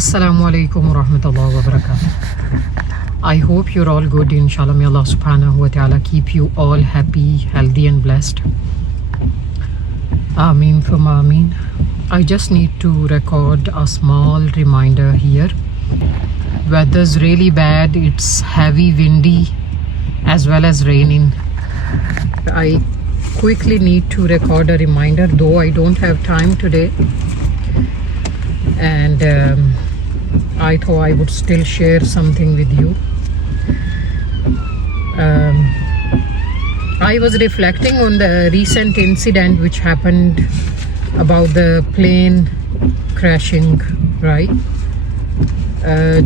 Assalamu alaikum wa rahmatullahi wa barakatuh. I hope you're all good. Inshallah, may Allah subhanahu wa ta'ala keep you all happy, healthy and blessed. Ameen thumma ameen. I just need to record a small reminder here. Weather's really bad. It's heavy, windy as well as raining. I quickly need to record a reminder, though I don't have time today. And I thought I would still share something with you. I was reflecting on the recent incident which happened about the plane crashing, right?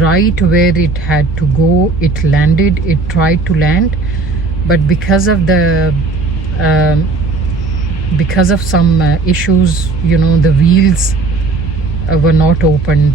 right where it had to go, it landed, it tried to land, but because of some issues, you know, the wheels were not opened.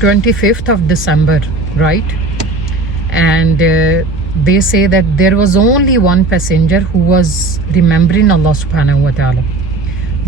25th of December, right? And they say that there was only one passenger who was remembering Allah subhanahu wa ta'ala.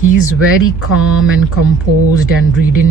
He is very calm and composed and reading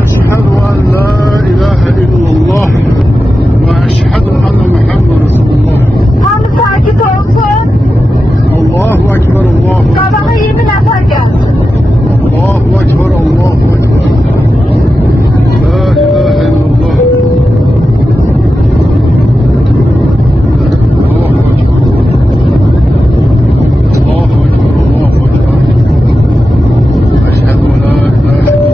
أشهد أن لا إله إلا الله وأشهد أن محمد رسول الله. Tam sakit olsun. Allahu Ekber, Allahu Ekber. Kabağa 20 nefer gel. Allahu Ekber, Allahu Ekber. La ilahe illallah. Allahu Ekber. Allahu Ekber, Allahu Ekber. Eşhedü en la ilahe illallah. Eşhedü enne Muhammed Resulullah.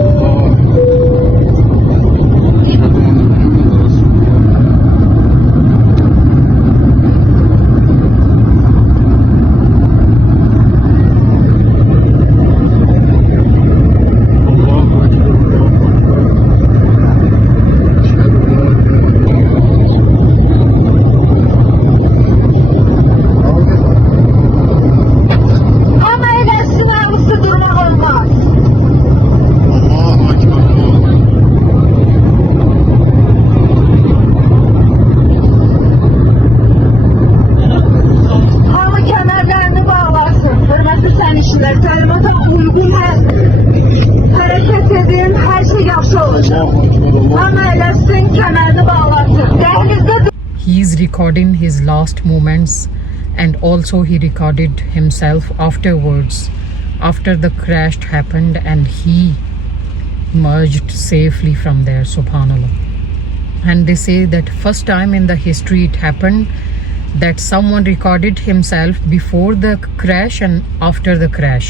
Allahu Ekber, Allahu Ekber. Eşhedü en la ilahe illallah. Ama öyle sınav üstü durmak olmaz. Allahu Ekber, Allahu Ekber. Ama kemerlerini bağlarsın. Hürmetli sənişlər, təlimata uyğun hərəkət edin, hər şey yaxşı olacaq. Allahu Ekber, Allahu Ekber. Ama eləsin, kəmərini bağlarsın. Dəhlizdə he is recording his last moments, and also he recorded himself afterwards, after the crash happened, and he emerged safely from there, subhanallah. And they say that first time in the history it happened that someone recorded himself before the crash and after the crash.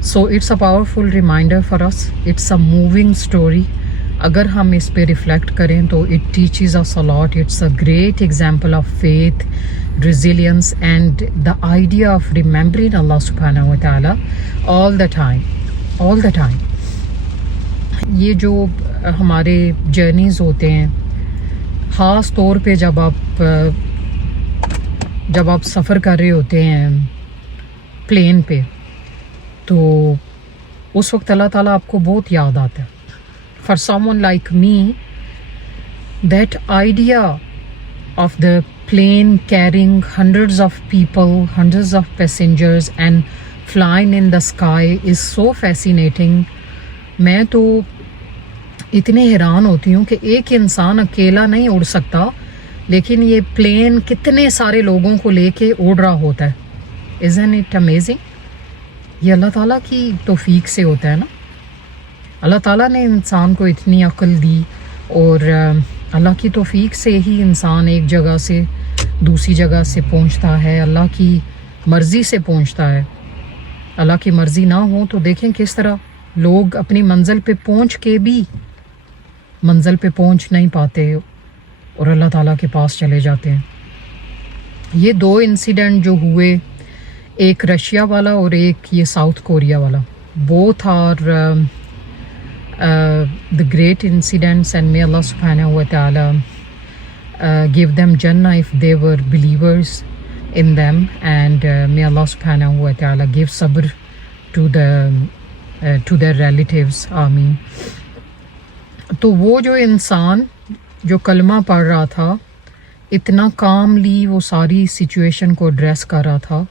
So it's a powerful reminder for us. It's a moving story. اگر ہم اس پہ reflect کریں تو it teaches us a lot. It's a great example of faith, resilience and the idea of remembering Allah subhanahu wa ta'ala all the time. یہ جو ہمارے journeys ہوتے ہیں, خاص طور پہ جب آپ سفر کر رہے ہوتے ہیں پلین پہ, تو اس وقت اللہ تعالیٰ آپ کو بہت یاد آتا ہے. For someone like me, that idea of the plane carrying hundreds of people, hundreds of passengers and flying in the sky is so fascinating. میں تو اتنے حیران ہوتی ہوں کہ ایک انسان اکیلا نہیں اڑ سکتا, لیکن یہ پلین کتنے سارے لوگوں کو لے کے اڑ رہا ہوتا ہے. Isn't it amazing؟ یہ اللہ تعالیٰ کی توفیق سے ہوتا ہے نا. اللہ تعالیٰ نے انسان کو اتنی عقل دی, اور اللہ کی توفیق سے ہی انسان ایک جگہ سے دوسری جگہ سے پہنچتا ہے, اللہ کی مرضی سے پہنچتا ہے. اللہ کی مرضی نہ ہو تو دیکھیں کس طرح لوگ اپنی منزل پہ پہنچ کے بھی منزل پہ پہنچ نہیں پاتے اور اللہ تعالیٰ کے پاس چلے جاتے ہیں. یہ دو انسیڈنٹ جو ہوئے, ایک رشیا والا اور ایک یہ ساؤتھ کوریا والا, both are the great incidents, and may Allah subhanahu wa ta'ala give them Jannah if they were believers in them, and may Allah subhanahu wa ta'ala give sabr to their relatives. Ameen. تو وہ جو انسان جو کلمہ پڑھ رہا تھا, اتنا کاملی وہ ساری سچویشن کو ایڈریس کر رہا تھا,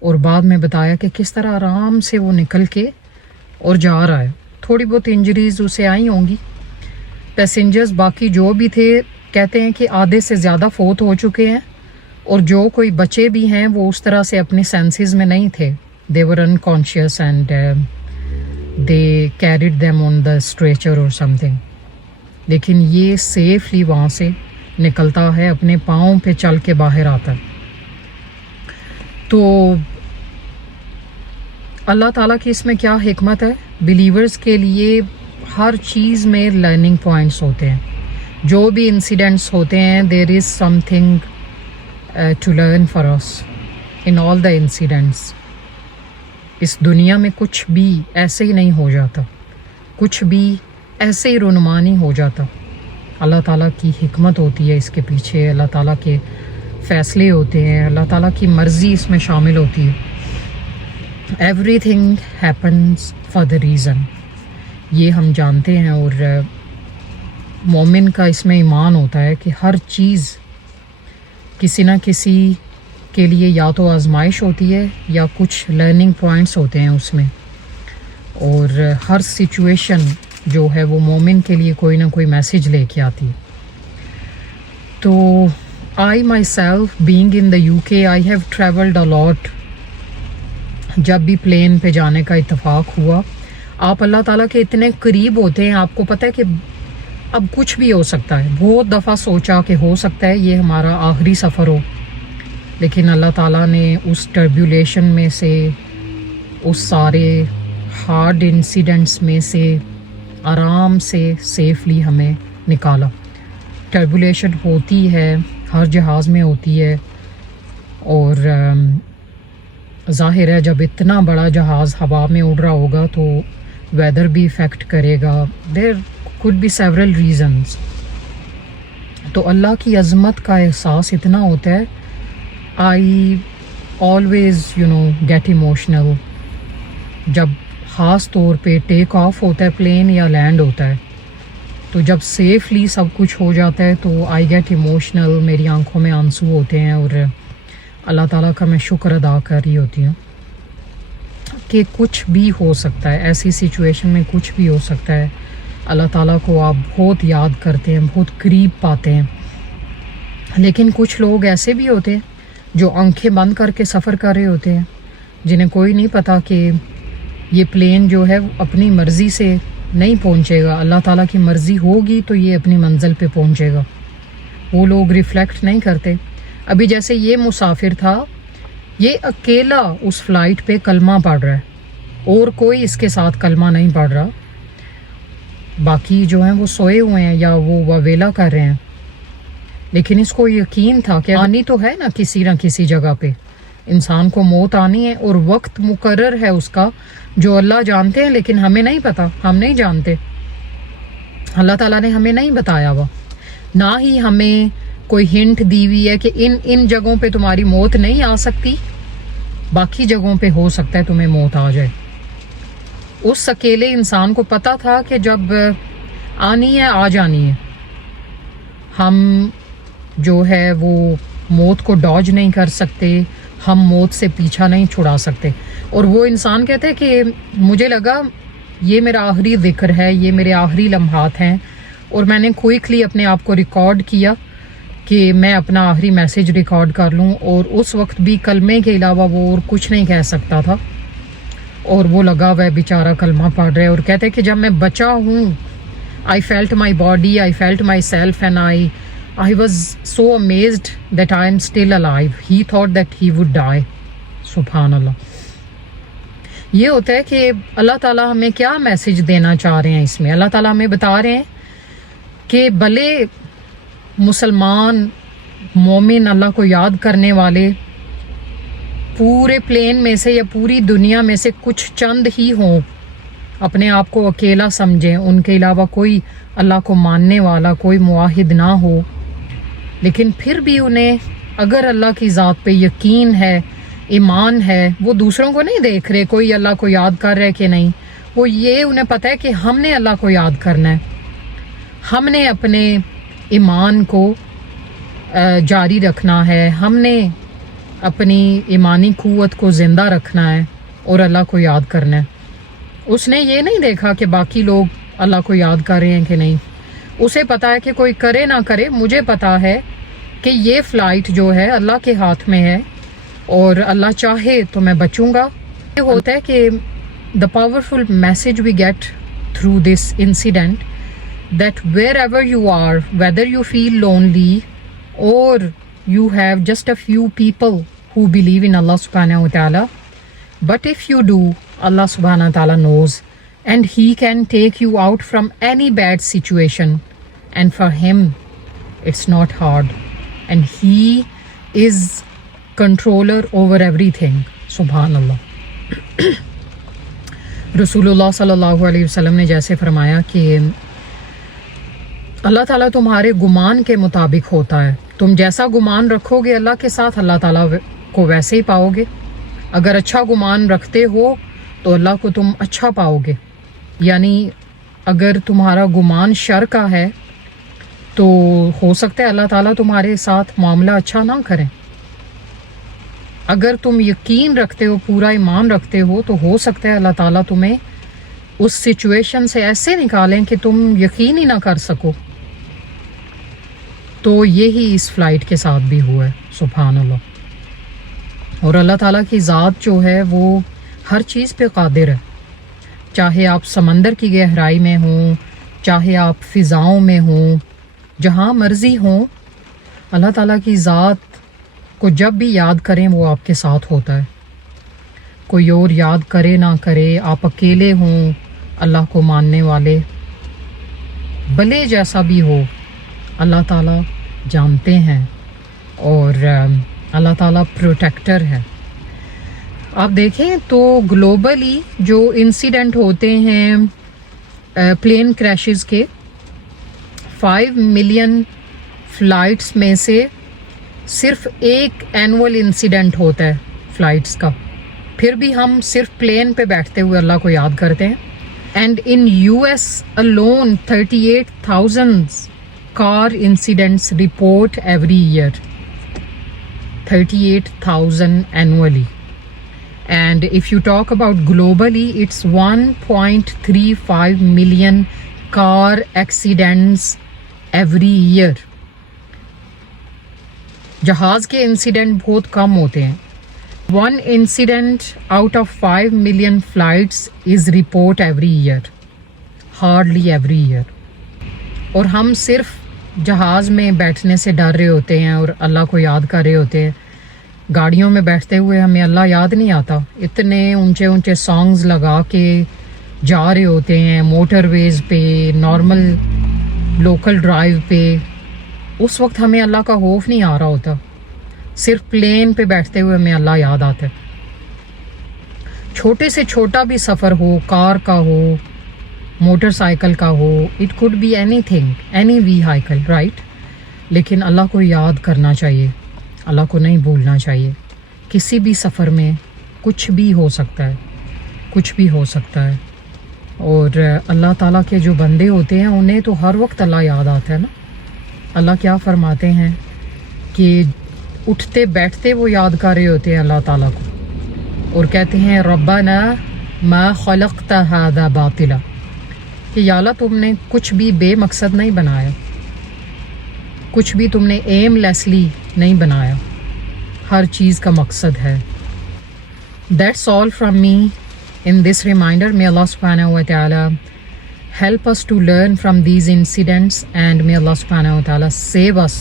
اور بعد میں بتایا کہ کس طرح آرام سے وہ نکل کے اور جا رہا ہے. تھوڑی بہت انجریز اسے آئی ہوں گی. پیسنجرز باقی جو بھی تھے کہتے ہیں کہ آدھے سے زیادہ فوت ہو چکے ہیں, اور جو کوئی بچے بھی ہیں وہ اس طرح سے اپنے سینسز میں نہیں تھے. they were unconscious and they carried them on the stretcher or something. لیکن یہ سیفلی وہاں سے نکلتا ہے, اپنے پاؤں پہ چل کے باہر آتا ہے. تو اللہ تعالیٰ کی اس میں کیا حکمت ہے, بلیورز کے لیے ہر چیز میں لرننگ پوائنٹس ہوتے ہیں. جو بھی انسیڈنٹس ہوتے ہیں, there is something to learn for us in all the incidents. اس دنیا میں کچھ بھی ایسے ہی نہیں ہو جاتا, کچھ بھی ایسے ہی رونما نہیں ہو جاتا. اللہ تعالیٰ کی حکمت ہوتی ہے اس کے پیچھے, اللہ تعالیٰ کے فیصلے ہوتے ہیں, اللہ تعالیٰ کی مرضی اس میں شامل ہوتی ہے. Every thing happens for the reason, یہ ہم جانتے ہیں. اور مومن کا اس میں ایمان ہوتا ہے کہ ہر چیز کسی نہ کسی کے لیے یا تو آزمائش ہوتی ہے یا کچھ لرننگ پوائنٹس ہوتے ہیں اس میں, اور ہر سچویشن جو ہے وہ مومن کے لیے کوئی نہ کوئی میسیج لے کے آتی ہے. تو I myself being in the UK, I have travelled a lot. جب بھی پلین پہ جانے کا اتفاق ہوا, آپ اللہ تعالیٰ کے اتنے قریب ہوتے ہیں, آپ کو پتہ ہے کہ اب کچھ بھی ہو سکتا ہے. بہت دفعہ سوچا کہ ہو سکتا ہے یہ ہمارا آخری سفر ہو, لیکن اللہ تعالیٰ نے اس ٹربیولیشن میں سے, اس سارے ہارڈ انسیڈنٹس میں سے آرام سے سیفلی ہمیں نکالا. ٹربولیشن ہوتی ہے, ہر جہاز میں ہوتی ہے, اور ظاہر ہے جب اتنا بڑا جہاز ہوا میں اڑ رہا ہوگا تو ویدر بھی افیکٹ کرے گا. دیر could be several reasons. تو اللہ کی عظمت کا احساس اتنا ہوتا ہے. I always get emotional جب خاص طور پہ ٹیک آف ہوتا ہے پلین یا لینڈ ہوتا ہے. تو جب سیفلی سب کچھ ہو جاتا ہے تو آئی گیٹ ایموشنل, میری آنکھوں میں آنسو ہوتے ہیں, اور اللہ تعالیٰ کا میں شکر ادا کر رہی ہوتی ہوں کہ کچھ بھی ہو سکتا ہے, ایسی سچویشن میں کچھ بھی ہو سکتا ہے. اللہ تعالیٰ کو آپ بہت یاد کرتے ہیں, بہت قریب پاتے ہیں. لیکن کچھ لوگ ایسے بھی ہوتے ہیں جو آنکھیں بند کر کے سفر کر رہے ہوتے ہیں, جنہیں کوئی نہیں پتہ کہ یہ پلین جو ہے اپنی مرضی سے نہیں پہنچے گا, اللہ تعالیٰ کی مرضی ہوگی تو یہ اپنی منزل پہ پہنچے گا. وہ لوگ ریفلیکٹ نہیں کرتے. ابھی جیسے یہ مسافر تھا, یہ اکیلا اس فلائٹ پہ کلمہ پڑھ رہا ہے, اور کوئی اس کے ساتھ کلمہ نہیں پڑھ رہا. باقی جو ہیں وہ سوئے ہوئے ہیں یا وہ واویلا کر رہے ہیں، لیکن اس کو یقین تھا کہ آنی تو ہے نہ کسی جگہ پہ، انسان کو موت آنی ہے اور وقت مقرر ہے اس کا جو اللہ جانتے ہیں، لیکن ہمیں نہیں پتا، ہم نہیں جانتے، اللہ تعالیٰ نے ہمیں نہیں بتایا ہوا، نہ ہی ہمیں کوئی ہنٹ دی ہوئی ہے کہ ان جگہوں پہ تمہاری موت نہیں آ سکتی، باقی جگہوں پہ ہو سکتا ہے تمہیں موت آ جائے۔ اس اکیلے انسان کو پتا تھا کہ جب آنی ہے آ جانی ہے، ہم جو ہے وہ موت کو ڈاج نہیں کر سکتے، ہم موت سے پیچھا نہیں چھڑا سکتے۔ اور وہ انسان کہتے کہ مجھے لگا یہ میرا آخری ذکر ہے، یہ میرے آخری لمحات ہیں، اور میں نے کوئکلی اپنے آپ کو ریکارڈ کیا کہ میں اپنا آخری میسیج ریکارڈ کر لوں، اور اس وقت بھی کلمے کے علاوہ وہ اور کچھ نہیں کہہ سکتا تھا، اور وہ لگا ہوا ہے بیچارہ کلمہ پڑھ رہے، اور کہتے کہ جب میں بچا ہوں I felt my body, I felt myself, and I was so amazed that I am still alive. He thought that he would die. سبحان اللہ۔ یہ ہوتا ہے کہ اللہ تعالیٰ ہمیں کیا میسج دینا چاہ رہے ہیں اس میں۔ اللہ تعالیٰ ہمیں بتا رہے ہیں کہ بھلے مسلمان مومن اللہ کو یاد کرنے والے پورے پلین میں سے یا پوری دنیا میں سے کچھ چند ہی ہوں، اپنے آپ کو اکیلا سمجھیں، ان کے علاوہ کوئی اللہ کو ماننے والا، کوئی معاہد نہ ہو، لیکن پھر بھی انہیں اگر اللہ کی ذات پہ یقین ہے، ایمان ہے، وہ دوسروں کو نہیں دیکھ رہے کوئی اللہ کو یاد کر رہے کہ نہیں، وہ یہ انہیں پتہ ہے کہ ہم نے اللہ کو یاد کرنا ہے، ہم نے اپنے ایمان کو جاری رکھنا ہے، ہم نے اپنی ایمانی قوت کو زندہ رکھنا ہے اور اللہ کو یاد کرنا ہے۔ اس نے یہ نہیں دیکھا کہ باقی لوگ اللہ کو یاد کر رہے ہیں کہ نہیں، اسے پتا ہے کہ کوئی کرے نہ کرے، مجھے پتا ہے کہ یہ فلائٹ جو ہے اللہ کے ہاتھ میں ہے، اور اللہ چاہے تو میں بچوں گا۔ یہ ہوتا ہے کہ the powerful message we get through this incident that wherever you are, whether you feel lonely or you have just a few people who believe in Allah subhanahu wa ta'ala, but if you do, Allah subhanahu wa ta'ala knows, and He can take you out from any bad situation, and for Him it's not hard, and He is controller over everything. Subhanallah. رسول اللہ صلی اللہ علیہ وسلم نے جیسے فرمایا کہ اللہ تعالیٰ تمہارے گمان کے مطابق ہوتا ہے، تم جیسا گمان رکھو گے اللہ کے ساتھ، اللہ تعالیٰ کو ویسے ہی پاؤ گے۔ اگر اچھا گمان رکھتے ہو تو اللہ کو تم اچھا پاؤ گے، یعنی اگر تمہارا گمان شر کا ہے تو ہو سکتا ہے اللہ تعالیٰ تمہارے ساتھ معاملہ اچھا نہ کریں۔ اگر تم یقین رکھتے ہو، پورا ایمان رکھتے ہو، تو ہو سکتا ہے اللہ تعالیٰ تمہیں اس سچویشن سے ایسے نکالیں کہ تم یقین ہی نہ کر سکو۔ تو یہی اس فلائٹ کے ساتھ بھی ہوا ہے۔ سبحان اللہ۔ اور اللہ تعالیٰ کی ذات جو ہے وہ ہر چیز پہ قادر ہے، چاہے آپ سمندر کی گہرائی میں ہوں، چاہے آپ فضاؤں میں ہوں، جہاں مرضی ہوں، اللہ تعالیٰ کی ذات کو جب بھی یاد کریں وہ آپ کے ساتھ ہوتا ہے۔ کوئی اور یاد کرے نہ کرے، آپ اکیلے ہوں اللہ کو ماننے والے، بھلے جیسا بھی ہو، اللہ تعالیٰ جانتے ہیں، اور اللہ تعالیٰ پروٹیکٹر ہے۔ آپ دیکھیں تو گلوبلی جو انسیڈنٹ ہوتے ہیں پلین کریشز کے، 5 ملین فلائٹس میں سے صرف ایک اینول انسیڈنٹ ہوتا ہے فلائٹس کا، پھر بھی ہم صرف پلین پہ بیٹھتے ہوئے اللہ کو یاد کرتے ہیں۔ And in US alone 38,000 car incidents report every year, 38,000 annually. And if you talk about globally, it's 1.35 million car accidents every year. جہاز کے انسیڈنٹ بہت کم ہوتے ہیں۔ 1 incident out of 5 million flights is report every year, hardly every year. اور ہم صرف جہاز میں بیٹھنے سے ڈر رہے ہوتے ہیں اور اللہ کو یاد کر رہے ہوتے ہیں۔ گاڑیوں میں بیٹھتے ہوئے ہمیں اللہ یاد نہیں آتا، اتنے اونچے اونچے سانگز لگا کے جا رہے ہوتے ہیں موٹر ویز پہ, نارمل لوکل ڈرائیو پہ, اس وقت ہمیں اللہ کا خوف نہیں آ رہا ہوتا, صرف پلین پہ بیٹھتے ہوئے ہمیں اللہ یاد آتا ہے. چھوٹے سے چھوٹا بھی سفر ہو, کار کا ہو, موٹر سائیکل کا ہو, it could be anything, any vehicle, right. لیکن اللہ کو یاد کرنا چاہیے, اللہ کو نہیں بھولنا چاہیے. کسی بھی سفر میں کچھ بھی ہو سکتا ہے, کچھ بھی ہو سکتا ہے. اور اللہ تعالیٰ کے جو بندے ہوتے ہیں انہیں تو ہر وقت اللہ یاد آتا ہے نا. اللہ کیا فرماتے ہیں کہ اٹھتے بیٹھتے وہ یاد کر رہے ہوتے ہیں اللہ تعالیٰ کو, اور کہتے ہیں ربنا ما خلقت هذا باطلا, کہ یا اللہ تم نے کچھ بھی بے مقصد نہیں بنایا, کچھ بھی تم نے ایم لیسلی نہیں بنایا, ہر چیز کا مقصد ہے. That's all from me in this reminder. May Allah subhanahu wa ta'ala help us to learn from these incidents, and may Allah subhanahu wa ta'ala save us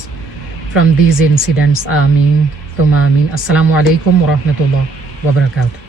from these incidents. Ameen. Thumma ameen. Assalamu alaikum wa rahmatullah wa barakatuh.